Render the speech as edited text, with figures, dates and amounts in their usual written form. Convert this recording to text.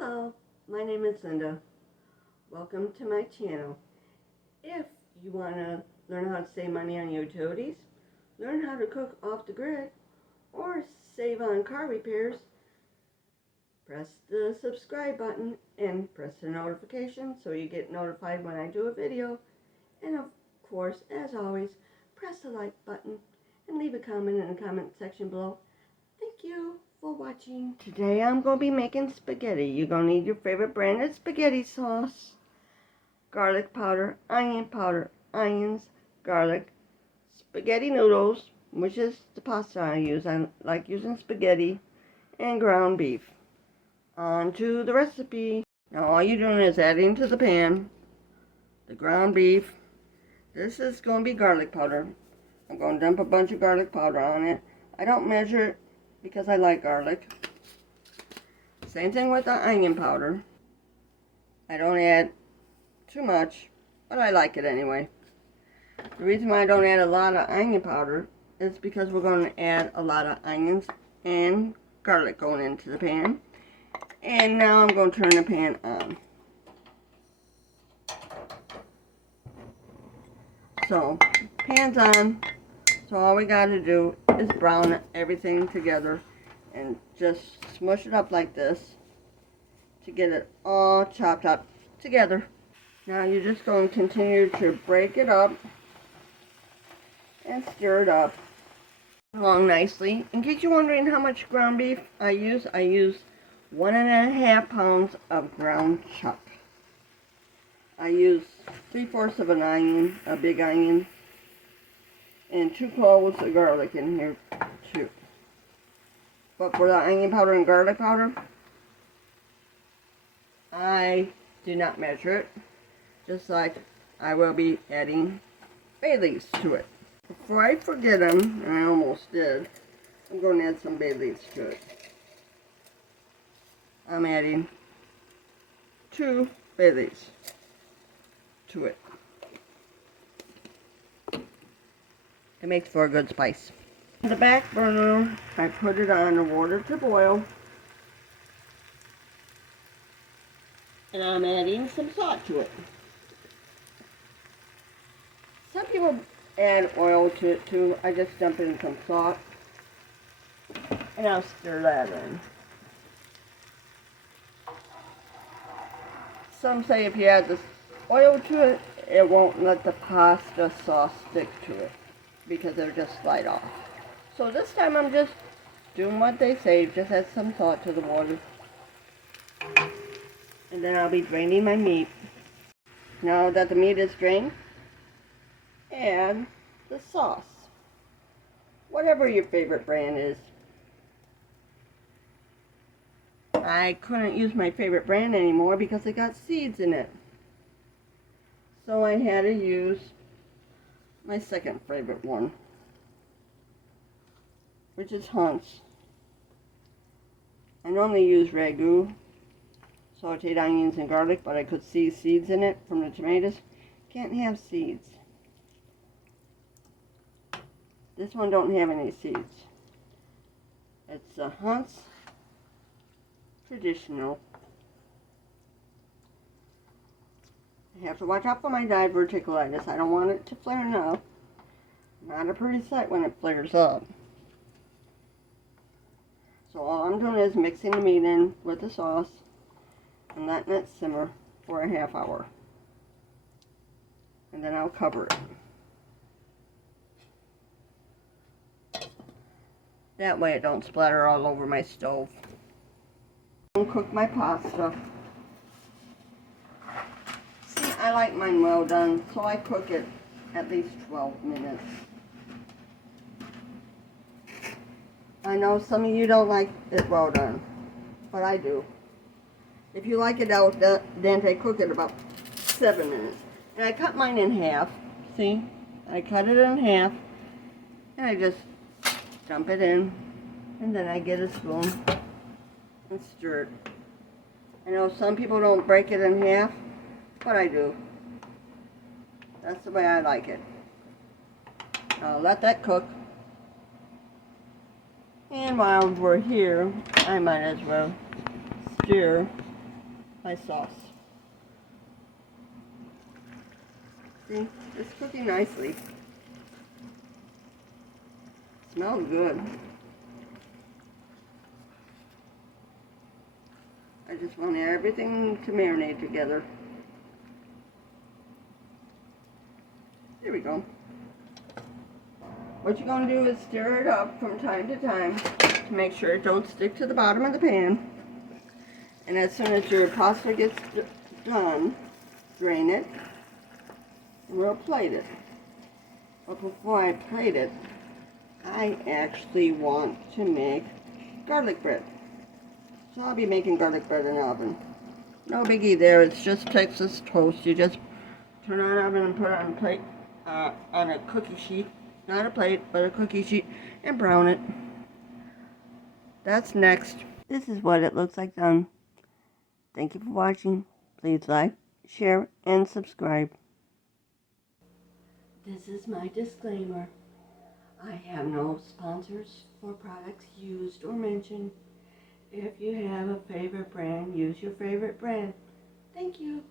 Hello, my name is Linda. Welcome to my channel. If you want to learn how to save money on utilities, learn how to cook off the grid, or save on car repairs, press the subscribe button and press the notification so you get notified when I do a video. And of course, as always, press the like button and leave a comment in the comment section below. Thank you for watching. Today I'm going to be making spaghetti. You're going to need your favorite branded spaghetti sauce, garlic powder, onions, garlic, spaghetti noodles, which is the pasta I use. I like using spaghetti, and ground beef. On to the recipe. Now all you're doing is adding to the pan the ground beef. This is going to be garlic powder. I'm going to dump a bunch of garlic powder on it. I don't measure it because I like garlic. Same thing with the onion powder. I don't add too much, but I like it anyway. The reason why I don't add a lot of onion powder is because we're going to add a lot of onions and garlic going into the pan. And now I'm going to turn the pan on. So, pan's on. So all we got to do is brown everything together and just smush it up like this to get it all chopped up together. Now you're just going to continue to break it up and stir it up along nicely. In case you're wondering how much ground beef I use 1.5 pounds of ground chuck. I use 3/4 of an onion, a big onion, and 2 cloves of garlic in here too. But for the onion powder and garlic powder, I do not measure it, just like I will be adding bay leaves to it. Before I forget them, and I almost did, I'm going to add some bay leaves to it. I'm adding 2 bay leaves to it. It makes for a good spice. On the back burner, I put it on the water to boil. And I'm adding some salt to it. Some people add oil to it too. I just dump in some salt. And I'll stir that in. Some say if you add the oil to it, it won't let the pasta sauce stick to it, because it'll just slide off. So this time I'm just doing what they say, just add some salt to the water. And then I'll be draining my meat. Now that the meat is drained, add the sauce. Whatever your favorite brand is. I couldn't use my favorite brand anymore because it got seeds in it. So I had to use my second favorite one, which is Hunt's. I normally use ragu, sauteed onions and garlic, but I could see seeds in it from the tomatoes. Can't have seeds. This one don't have any seeds. It's a Hunt's Traditional. I have to watch out for my diverticulitis. I don't want it to flare now. Not a pretty sight when it flares up. So all I'm doing is mixing the meat in with the sauce and letting it simmer for a half hour. And then I'll cover it. That way it don't splatter all over my stove. I'll cook my pasta. See, I like mine well done, so I cook it at least 12 minutes. I know some of you don't like it well done, but I do. If you like it al dente, cook it about 7 minutes. And I cut mine in half. See? I cut it in half, and I just dump it in, and then I get a spoon and stir it. I know some people don't break it in half, but I do. That's the way I like it. I'll let that cook. And while we're here, I might as well stir my sauce. See, it's cooking nicely. Smells good. I just want everything to marinate together. There we go. What you're going to do is stir it up from time to time to make sure it don't stick to the bottom of the pan. And as soon as your pasta gets done, drain it and we'll plate it. But before I plate it, I actually want to make garlic bread. So I'll be making garlic bread in the oven. No biggie there, it's just Texas toast. You just turn on the oven and put it on a plate, on a cookie sheet. Not a plate, but a cookie sheet, and brown it. That's next. This is what it looks like done. Thank you for watching. Please like, share, and subscribe. This is my disclaimer. I have no sponsors for products used or mentioned. If you have a favorite brand, use your favorite brand. Thank you.